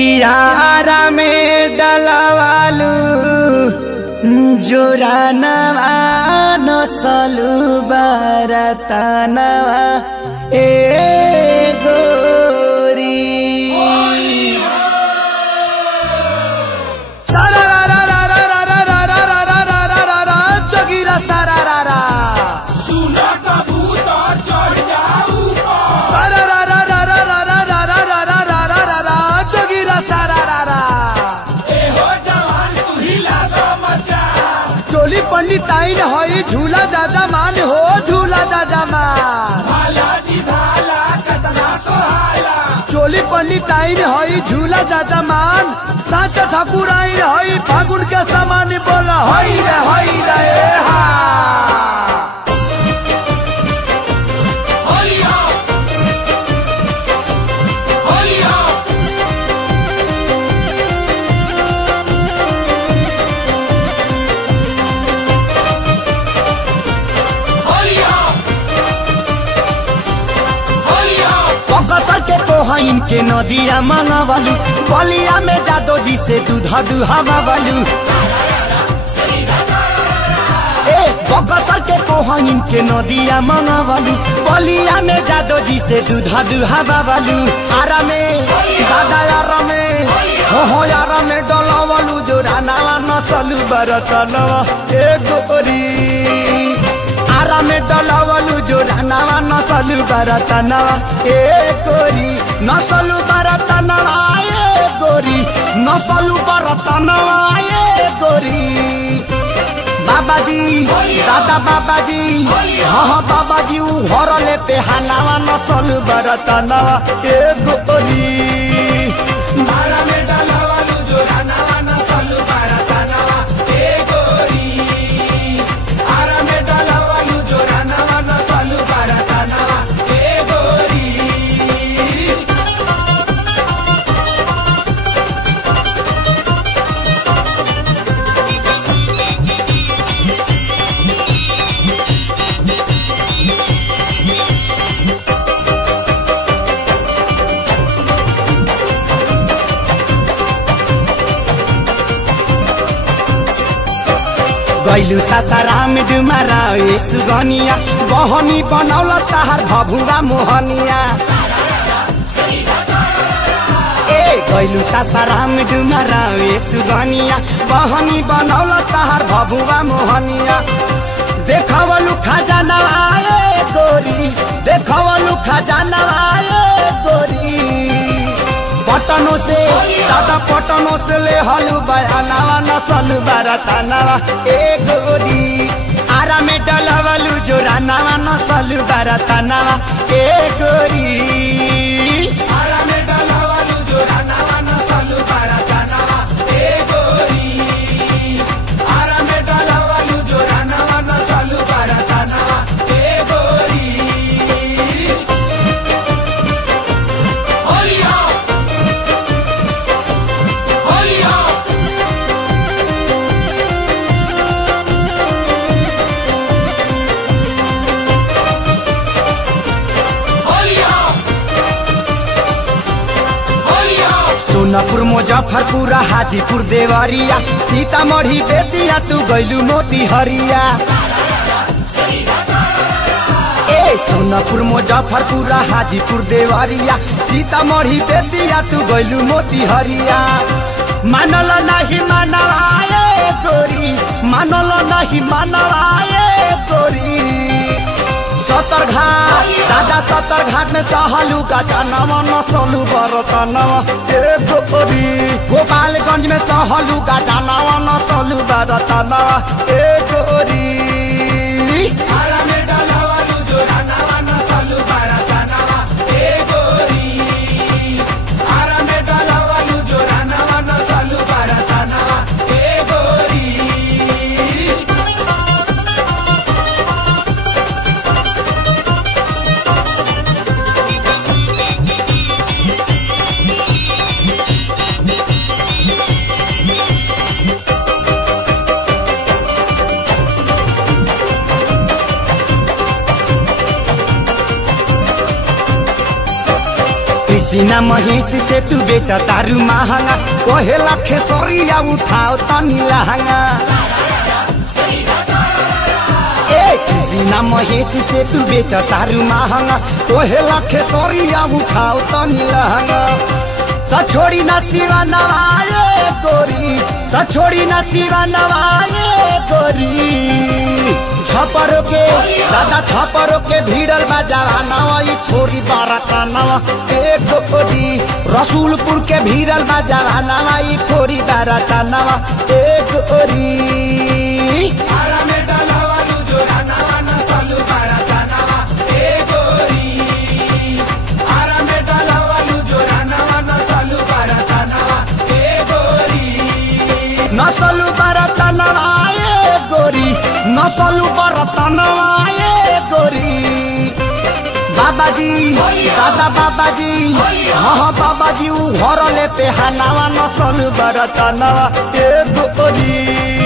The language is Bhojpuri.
कियारा में डलवालू जोरानवा नसलू बरतनवा ए गोरी चोली पंडिताइन हई झूला दादा मान हो झूला दादा मान चोली पंडिताइन हई झूला दादा मान साचा ठाकुर आइन हई फागुन के समान बोला हई रे हा इनके नदिया मंगावलू बलिया में जादो जी से दूधा दुहावलू बकसर के पोहा इनके नदिया मंगावलू बलिया में जादो जी से दूधा दुहावलू आरा में दादा यारा में हो यारा में डलावलू जो रानावा नसलू बरतनवा ए गोरी आरा में डलावलू जो रानावा नसलू बरतनवा ए गोरी नसलू बरतनवा ए गोरी नसलू बरतनवा ए गोरी बाबाजी दादा बाबाजी हाँ बाबाजी उ हरले पे हनावा नसलू बरतनवा ए गोरी आरा में डलावलू जो रानावा नसलू बरतनवा ए गोरी आरा में डलावलू जो रानावा नसलू बरतनवा ए गोरी गैलू सासाराम डुमारा सुगनिया बहनी बनौल ताहार भभुआ मोहनिया ए गैलू सासाराम डुमारा सुगनिया बहनी बनौल ताहार भभुआ मोहनिया देखवलू खजाना आए गोरी देखवलू खजाना आए गोरी पटनों से दादा पटनों से ले हलू बयानावा नसलू बरतनवा ए गोरी आरा में डलवलू जो रानावा नसलू बरतनवा ए गोरी आरा में डलवलू जो रानावा नसलू बरतनवा ए गोरी आरा में डलवलू जो रानावा नसलू बरतनवा ए गोरी सोनपुर मुजफ्फरपुर हाजीपुर देवरिया सीतामढ़ी बेतिया तू गैलू मोती हरिया ए सोनपुर मुजफ्फरपुर हाजीपुर देवरिया सीतामढ़ी बेतिया तू गैलू मोती हरिया मानल नहीं मानवाए गोरी मानल नहीं मानवाए गोरी सतर घाट दादा सतर घाट में सहलू गजनवा नसलू बरतनवा ए गोरी गोपालगंज में सहलू गजनवा नसलू बरतनवा ए गोरी आरा में डलवलू जो रानावा नसलू बरतनवा ए गोरी आरा में डलवलू जो रानावा नसलू बरतनवा ए गोरी सीना महेश से तू बेचा तारू महंगा कोहे लखे सोरिया उठाओ तनी लहंगा सीना महेश से तू बेचा तारू महंगा कोहे लखे सोरिया उठाओ तनी लहंगा त छोड़ी ना सिवा नवाए गोरी त छोड़ी ना सिवा नवाए गोरी छपरों के दादा छपरों के भीड़ल बाजाना छोरी बाराताना एक गोरी रसूलपुर के भीड़ल बाजाना छोरी बाराताना एक गोरी नसलू बाराताना गोरी नसलू बाराताना गोरी बाबाजी दादा बाबाजी हाँ बाबाजी उ घर ले पे हनावा नसलू बाराताना गोरी।